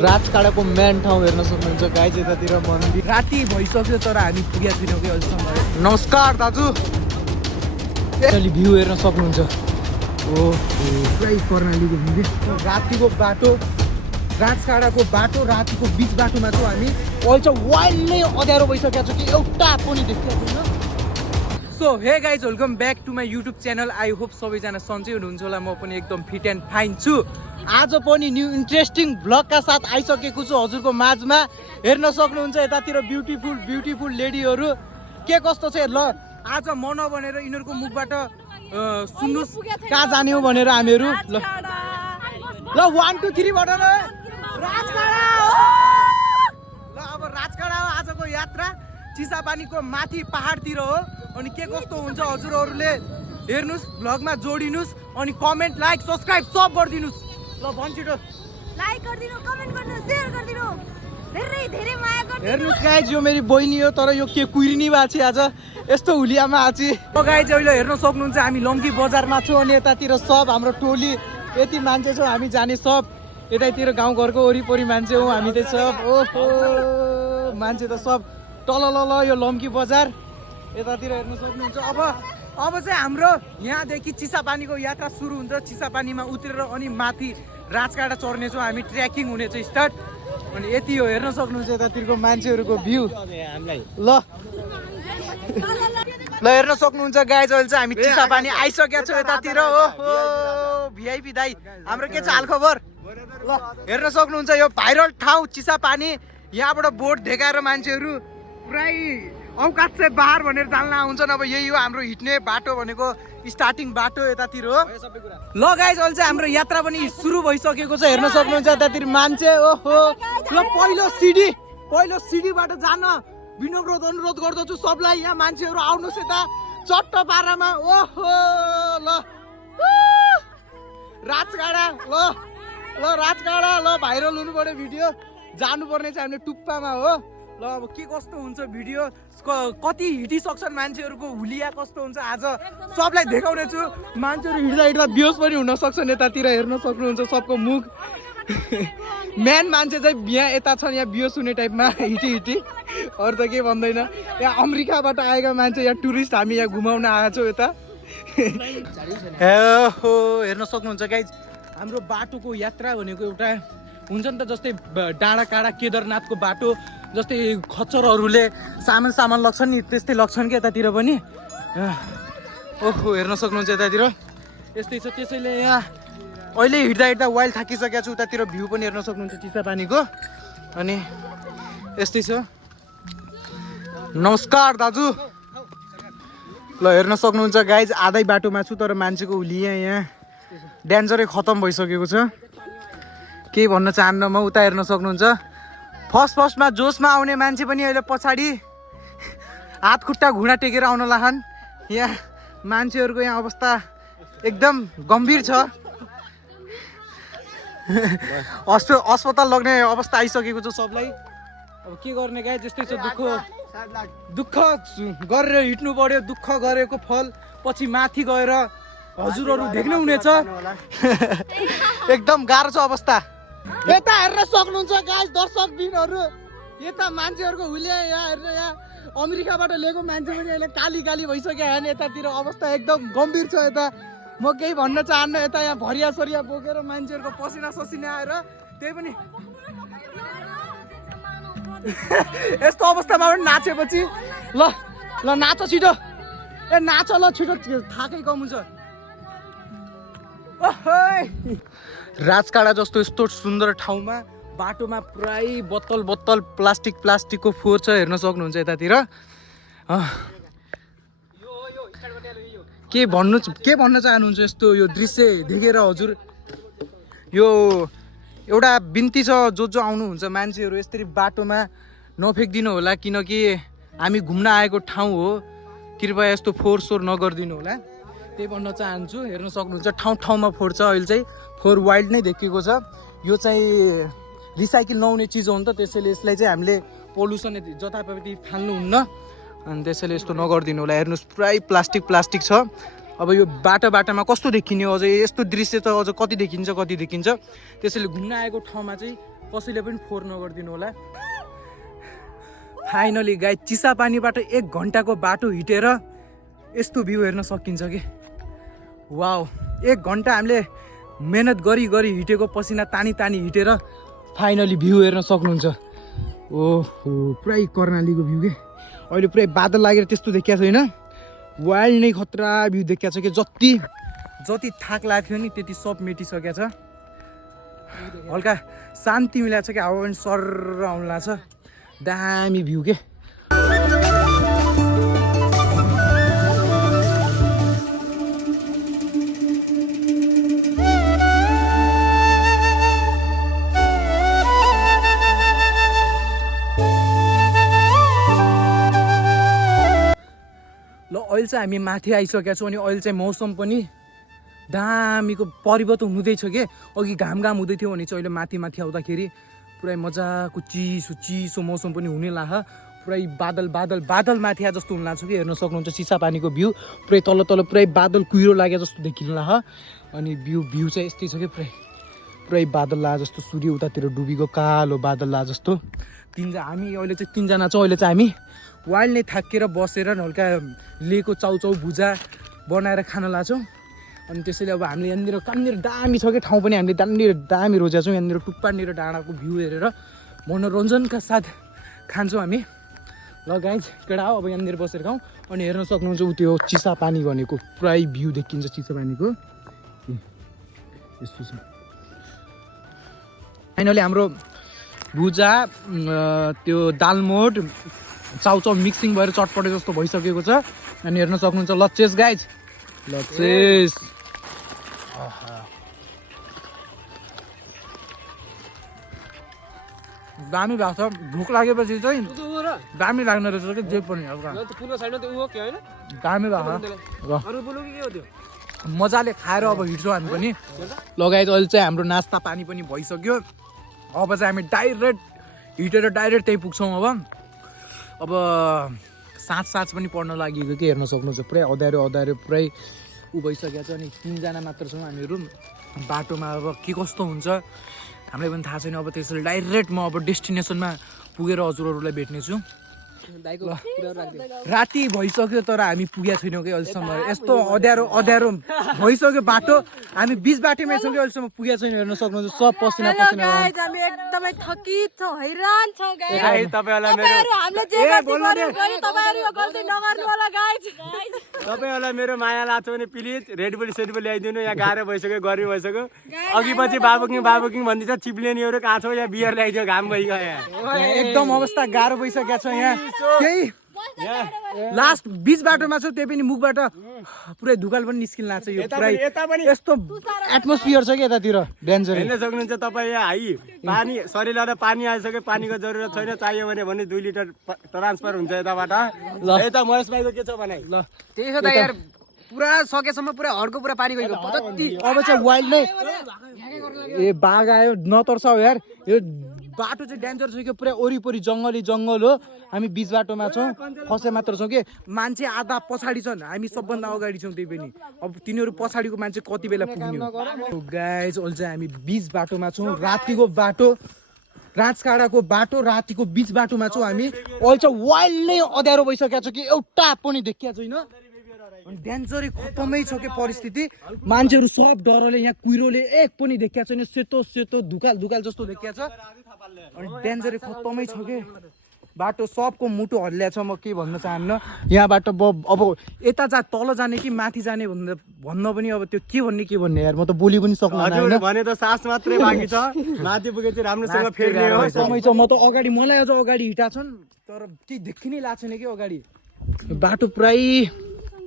राजकाडाको main ठाउँ हेर्न सक्नुहुन्छ गाइज यतातिर मन्दिर। राति भइसक्यो तर हामी पुगेका छैनौँ कि अहिलेसम्म। नमस्कार दाजु, अलि भ्यू हेर्न सक्नुहुन्छ। पुरै कर्णालीको भिडियो रातिको बाटो, राजकाडाको बाटो, रातिको बिच बाटोमा चाहिँ हामी अहिले चाहिँ वाइल्ड नै अँध्यारो भइसकेको छ कि एउटा पनि देखिएको छैन। So hey guys, welcome back to my YouTube channel. I hope सबैजना सन्चै हुनुहुन्छ होला। म पनि एकदम फिट एन्ड फाइन छु। आज पनि न्यू इन्ट्रेस्टिङ ब्लगका साथ आइसकेको छु हजुरको माझमा। हेर्न सक्नुहुन्छ यतातिर ब्युटिफुल ब्युटिफुल लेडीहरू के कस्तो छ। ल आज म नभनेर यिनीहरूको मुखबाट सुन्नुहोस् कहाँ जाने हो भनेर हामीहरू ल 1 2 3 बाट राजकाडा। ल अब राजकाडा हो आजको यात्रा। चिसापानीको माथि पहाडतिर हो। अनि के कस्तो हुन्छ हजुरहरूले हेर्नुहोस्, भ्लगमा जोडिनुहोस् अनि कमेन्ट, लाइक, सब्सक्राइब सब गरिदिनुहोस्। ल भन्छिटो लाइक गरिदिनु, कमेन्ट गर्नु, शेयर गरिदिनु, धेरै धेरै माया गरिदिनु। हेर्नुहोस् गाइज, यो मेरी बहिनी हो तर यो के कुइरिनी बाछी आज यस्तो हुलियामा आछि। गाइज अहिले हेर्न सक्नुहुन्छ हामी लम्की बजारमा छौँ अनि यतातिर सब हाम्रो टोली यति मान्छे छौँ हामी जाने सब। यतातिर गाउँघरको वरिपरि मान्छे हौँ हामी चाहिँ सब। ओहो मान्छे त सब तल ल यो लम्की बजार यतातिर हेर्न सक्नुहुन्छ। अब चाहिँ हाम्रो यहाँदेखि चिसापानीको यात्रा सुरु हुन्छ। चिसापानीमा उत्रेर अनि माथि राजकाडा चढ्नेछौँ हामी। ट्रेकिङ हुनेछ स्टार्ट। अनि यति हो, हेर्न सक्नुहुन्छ यतातिरको मान्छेहरूको भ्यू। ल हेर्न सक्नुहुन्छ गाइज, अहिले चाहिँ हामी चिसापानी आइसकेका छौँ यतातिर। ओहो भिआइपी दाई, हाम्रो के छ हालखबर? ल हेर्न सक्नुहुन्छ यो भाइरल ठाउँ चिसापानी। यहाँबाट बोर्ड देखाएर मान्छेहरू पुरै औकात चाहिँ बाहर भनेर जान्न आउँछन्। अब यही हो हाम्रो हिँड्ने बाटो भनेको, स्टार्टिङ बाटो यतातिर हो। ल गाइज अहिले चाहिँ हाम्रो यात्रा पनि सुरु भइसकेको छ। हेर्न सक्नुहुन्छ यतातिर मान्छे। ओहो ल पहिलो सिडीबाट जान विनम्र अनुरोध गर्दछु सबलाई। यहाँ मान्छेहरू आउनुहोस् यता चट्ट पारामा। ओहो ल राजकाडा ल राजकाडा ल भाइरल हुनु पर्यो भिडियो। जानुपर्ने चाहिँ हामीले टुप्पामा हो। ल अब के कस्तो हुन्छ भिडियो, कति हिटिसक्छन् मान्छेहरूको हुलिया कस्तो हुन्छ आज सबलाई देखाउने छु। मान्छेहरू हिँड्दा बेहोस पनि हुन सक्छन्। यतातिर हेर्न सक्नुहुन्छ सबको मुख। मेन मान्छे चाहिँ यहाँ यता छन्, यहाँ बेहोस हुने टाइपमा हिटी अरू त के भन्दैन। यहाँ अमेरिकाबाट आएका मान्छे, यहाँ टुरिस्ट हामी यहाँ घुमाउन आएको छौँ यता। हो हेर्न सक्नुहुन्छ गाइज, हाम्रो बाटोको यात्रा भनेको एउटा हुन्छ नि त, जस्तै डाँडा काँडा केदारनाथको बाटो जस्तै खच्चरहरूले सामान लग्छन् नि त्यस्तै लग्छन् क्या यतातिर पनि। ओहो हेर्न सक्नुहुन्छ यतातिर यस्तै छ। त्यसैले यहाँ अहिले हिँड्दा वाइल्ड थाकिसकेको छु। उतातिर भ्यू पनि हेर्न सक्नुहुन्छ चिसापानीको। अनि यस्तै छ। नमस्कार दाजु। ल हेर्न सक्नुहुन्छ गाइज, आधै बाटोमा छु तर मान्छेको हुलिया यहाँ डेन्जरै खतम भइसकेको छ। केही भन्न चाहन्न म। उता हेर्न सक्नुहुन्छ फर्स्टमा जोसमा आउने मान्छे पनि अहिले पछाडि हात खुट्टा घुँडा टेकेर आउन लाखन्। यहाँ मान्छेहरूको यहाँ अवस्था एकदम गम्भीर छ। अस्पताल लग्ने अवस्था आइसकेको छ सबलाई। अब के गर्ने गाई, त्यस्तै छ। दुःख गरेर हिँड्नु पर्यो। दुःख गरेको फल पछि माथि गएर हजुरहरू देख्नु हुनेछ। एकदम गाह्रो छ अवस्था। यता हेर्न सक्नुहुन्छ गाइस दर्शक बिनहरू, यता मान्छेहरूको हुलिया। यहाँ हेर्न, यहाँ अमेरिकाबाट ल्याएको मान्छे पनि अहिले काली भइसक्यो। यहाँ यतातिर अवस्था एकदम गम्भीर छ। यता म केही भन्न चाहन्न। यता यहाँ भरिया सरिया बोकेर मान्छेहरूको पसिना ससिना आएर त्यही पनि यस्तो अवस्थामा पनि नाचेपछि ल नाच छिटो। नाच ल छिटो, थाकै कम हुन्छ। राजकाडा जस्तो यस्तो सुन्दर ठाउँमा बाटोमा पुरै बोतल प्लास्टिकको फोहोर छ। हेर्न सक्नुहुन्छ यतातिर। के भन्न चाहनुहुन्छ यस्तो यो दृश्य देखेर हजुर? यो एउटा बिन्ती छ, जो आउनुहुन्छ मान्छेहरू यसरी बाटोमा नफ्याँकिदिनु होला, किनकि हामी घुम्न आएको ठाउँ हो। कृपया यस्तो फोहोर सोहोर नगरिदिनु होला, त्यही भन्न चाहन्छु। हेर्न सक्नुहुन्छ ठाउँमा फोहोर छ। अहिले चाहिँ फोहोर वाइल्ड नै देखिएको छ। यो चाहिँ रिसाइकल नहुने चिज हो नि त, त्यसैले यसलाई चाहिँ हामीले पोल्युसन जताततै फाल्नुहुन्न। अनि त्यसैले यस्तो नगरिदिनु होला। हेर्नुहोस् पुरै प्लास्टिक छ। अब यो बाटोमा कस्तो देखिने हो? अझ यस्तो दृश्य त अझ कति देखिन्छ। त्यसैले घुम्न आएको ठाउँमा चाहिँ कसैले पनि फोहोर नगरिदिनु होला। फाइनली गाइज चिसापानीबाट 1 घन्टाको बाटो हिँडेर यस्तो भ्यू हेर्न सकिन्छ कि वाउ। 1 घन्टा हामीले मेहनत गरी गरी हिँडेको पसिना तानी तानी हिँडेर फाइनली भ्यू हेर्न सक्नुहुन्छ। ओहो पुरै कर्णालीको भ्यू के अहिले पुरै बादल लागेर त्यस्तो देखिया छैन, वाइल्ड नै खतरा भ्यू देखिया छ कि जति थाक लाग्थ्यो नि त्यति सब मेटिसकेको छ। हल्का शान्ति मिलाएको छ कि हावा पनि सर्र आउनु लाग्छ, दामी भ्यू के। ल अहिले चाहिँ हामी माथि आइसकेका छौँ अनि अहिले चाहिँ मौसम पनि दामीको परिवर्तन हुँदैछ कि अघि घाम हुँदै थियो भने चाहिँ अहिले माथि आउँदाखेरि पुरै मजाको चिसो मौसम पनि हुने लाग्छ। पुरै बादल माथि आए जस्तो हुन लाग्छ कि हेर्न सक्नुहुन्छ चिसापानीको भ्यू पुरै तल पुरै बादल कुहिरो लागे जस्तो देखिनु लाग्छ। अनि भ्यू चाहिँ यस्तै छ कि पुरै बादल लागे जस्तो, सूर्य उतातिर डुबेको कालो बादल लागे जस्तो। हामी अहिले चाहिँ 3 जना छौँ। अहिले चाहिँ हामी वाइल्ड नै थाकेर बसेर हल्का लिएको चाउचाउ भुजा बनाएर खान लाग्छौँ। अनि त्यसैले अब हामीले यहाँनिर दामी छ कि ठाउँ पनि हामीले दामी रोजेका छौँ। यहाँनिर टुप्पानिर डाँडाको भ्यू हेरेर मनोरञ्जनका साथ खान्छौँ हामी। ल गाइज केटा हो अब यहाँनिर बसेर खाउँ। अनि हेर्न सक्नुहुन्छ उ त्यो चिसापानी भनेको पुरै भ्यू देखिन्छ चिसापानीको यस्तो छ। फाइनली हाम्रो भुजा त्यो दालमोट चाउचाउ मिक्सिङ भएर चटपटे जस्तो भइसकेको छ। अनि हेर्न सक्नुहुन्छ लच्छेस गाइज, लच्छेस दामी भएको छ। भोक लागेपछि चाहिँ दामी लाग्ने रहेछ कि जे पनि हल्का दामी भएको छ। मजाले खाएर अब हिँड्छौँ हामी पनि। लगायत अहिले चाहिँ हाम्रो नास्ता पानी पनि भइसक्यो। अब चाहिँ हामी डाइरेक्ट हिँडेर त्यही पुग्छौँ। अब साँझ पनि पर्न लागेको कि हेर्न सक्नुहुन्छ पुरै अँध्यारो पुरै भइसकेको छ। अनि 3 जना मात्र छौँ हामीहरू बाटोमा। अब के कस्तो हुन्छ हामीलाई पनि थाहा छैन। अब त्यसरी डाइरेक्ट म अब डेस्टिनेसनमा पुगेर हजुरहरूलाई भेट्नेछु। राति भइसक्यो तर हामी पुगेका छैनौँ कि अहिलेसम्म। यस्तो अँध्यारो भइसक्यो बाटो, हामी बिच बाटोमै छौँ कि अहिलेसम्म पुगेका छैनौँ। हेर्न सक्नुहुन्छ सब पसिना हामी एकदमै थकित छौँ, हैरान छौँ गाइस। तपाईँहरूलाई मेरो माया लाग्छ भने प्लिज रेडबुल सेडबुल ल्याइदिनु। यहाँ गाह्रो भइसक्यो, गर्मी भइसक्यो। अघि पछि बाबुकिङ भन्दैछ, चिप्लेनीहरू कहाँ छौ, यहाँ बियर ल्याइदियो, घाम भइगयो। एकदम अवस्था गाह्रो भइसकेको छ। यहाँ त्यही लास्ट बिच बाटोमा छ, त्यही पनि मुखबाट पुरै धुकाल पनि निस्किन लाग्छ। यो पुरै यस्तो एटमोस्फियर छ कि यतातिर डेन्जर। हेर्न सक्नुहुन्छ तपाईँ यहाँ हाई पानी शरीरलाई पानी आइसक्यो, पानीको जरुरत छैन। चाहियो भने 2 लिटर ट्रान्सफर हुन्छ यताबाट। यता महेश भाइको के छ भनाइ? ल त्यही छ त यार, पुरा सकेसम्म पुरा हड्को पुरा पानी गएको पतत्ती। अब चाहिँ वाइल्ड नै ए बाघ आयो नतर्साउ यार। यो बाटो चाहिँ डेन्जर छ कि पुरै वरिपरि जङ्गल हो। हामी बिच बाटोमा छौँ, खसे मात्र छौँ कि मान्छे आधा पछाडि छन्, हामी सबभन्दा अगाडि छौँ। त्यही पनि अब तिनीहरू पछाडिको मान्छे कति बेला पुग्ने हो। गाइज अहिले चाहिँ हामी बिच बाटोमा छौँ, रातिको बाटो, राजकाँडाको बाटो, रातिको बिच बाटोमा छौँ हामी। अहिले चाहिँ वाइल्ड नै अँध्यारो भइसकेको छ कि एउटा पनि देखिया छैन। डेन्जरै खतमै छ कि परिस्थिति। मान्छेहरू सब डरले यहाँ कुहिरोले एक पनि देखिया छैन, सेतो धुकाल जस्तो देखिया छ। अनि डेन्जरै खतमै छ कि बाटो, सबको मुटु हल्ल्या छ। म के भन्न चाहन्न यहाँबाट। अब यता तल जाने कि माथि जाने भन्न पनि अब त्यो के भन्ने यार, म त बोली पनि सक्दिनँ भने त सास मात्रै बाँकी छ। माथि पुगे चाहिँ राम्रोसँग फेर्ने हो समय छ। म त अगाडि, मलाई अझ अगाडि हिँडा छन् तर केही देखि नै लाग्छ नि कि अगाडि बाटो पुरै।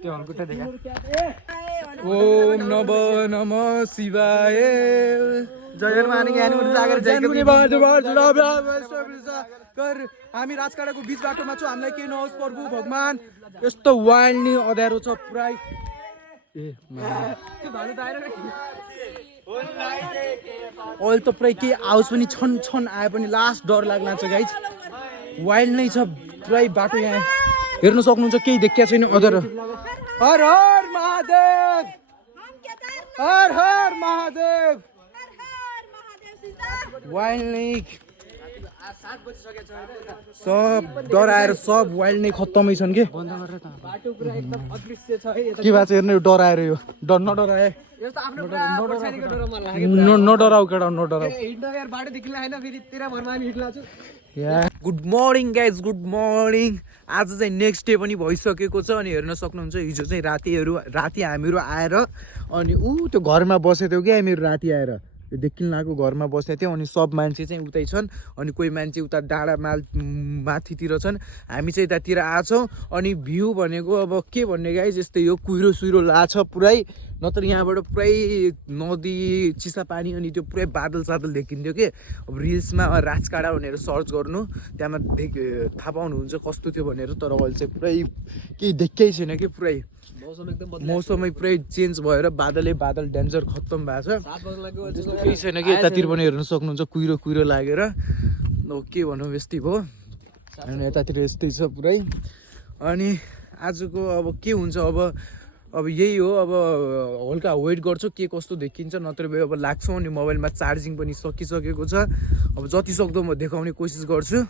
ओम नमः शिवाय, हामी राजकाँडाको बिच बाटोमा छौँ। हामीलाई केही नहोस् प्रभु भगवान। यस्तो वाइल्ड नि अँध्यारो छ पुरै। अहिले त पुरै केही आवाज पनि छन आए पनि लास्ट डर लाग्न छ गाइज। वाइल्ड नै छ पुरै बाटो। यहाँ हेर्न सक्नुहुन्छ केही देखिया छैन अँध्यारो। हर हर महादेव, हर हर महादेव। वाइल्ड नै सब डराएर सब वाइल्ड नै खत्तमै छन् के बाटो पुरा एकदम अदृश्य छ है के भएको छ हेर्नु डराएर यो नडराए यस्तो आफ्नो खोर्सानीको डोरो मन लाग्यो नडराउ केटा नडराउ हिँड्दा यार बाटो देखिला हैन फेरि तेरा भरमा हामी हिँड्ला छु good morning guys good morning आज चाहिँ नेक्स्ट डे पनि भइसकेको छ अनि हेर्न सक्नुहुन्छ हिजो चाहिँ राति हामीहरू आएर अनि त्यो घरमा बसेको थियौँ क्या हामीहरू राति आएर यो देखिन लागेको घरमा बसेको थियौँ अनि सब मान्छे चाहिँ उतै छन् अनि कोही मान्छे उता डाँडा माथितिर छन् हामी चाहिँ यतातिर आछौँ अनि भ्यू भनेको अब के भन्ने गाइज यस्तै हो कुहिरो सुइरो लाछ पुरै नत्र यहाँबाट पुरै नदी चिसापानी अनि त्यो पुरै बादल सादल देखिन्थ्यो कि अब रिल्समा राजकाँडा भनेर सर्च गर्नु त्यहाँमा थाहा पाउनुहुन्छ कस्तो थियो भनेर तर अहिले चाहिँ पुरै केही देखेकै छैन कि पुरै मौसमै पुरै चेन्ज भएर बादल डेन्जर खत्तम भएको छ त्यस्तो केही छैन कि यतातिर पनि हेर्न सक्नुहुन्छ कुहिरो लागेर के भनौँ यस्तै भयो अनि यतातिर यस्तै छ पुरै अनि आजको अब के हुन्छ अब यही हो अब हल्का वेट गर्छु के कस्तो देखिन्छ नत्र भए अब लाग्छौँ अनि मोबाइलमा चार्जिङ पनि सकिसकेको छ अब जति सक्दो म देखाउने कोसिस गर्छु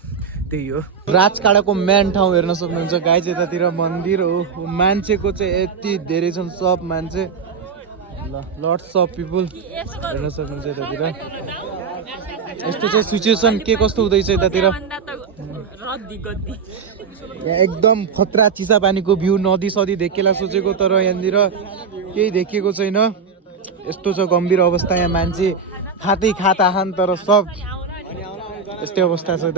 त्यही हो राजकाँडाको मेन ठाउँ हेर्न सक्नुहुन्छ गाइज यतातिर मन्दिर हो मान्छेको चाहिँ यति धेरै छन् सब मान्छे ल लट्स अफ पिपुल हेर्न सक्नुहुन्छ यतातिर यस्तो चाहिँ सिचुएसन के कस्तो हुँदैछ यतातिर एकदम खतरा चिसापानीको भ्यू नदी सदी देखेला सोचेको तर यहाँनिर केही देखेको छैन यस्तो छ गम्भीर अवस्था यहाँ मान्छे खाँदै खाता खान् तर सब यस्तै अवस्था छ त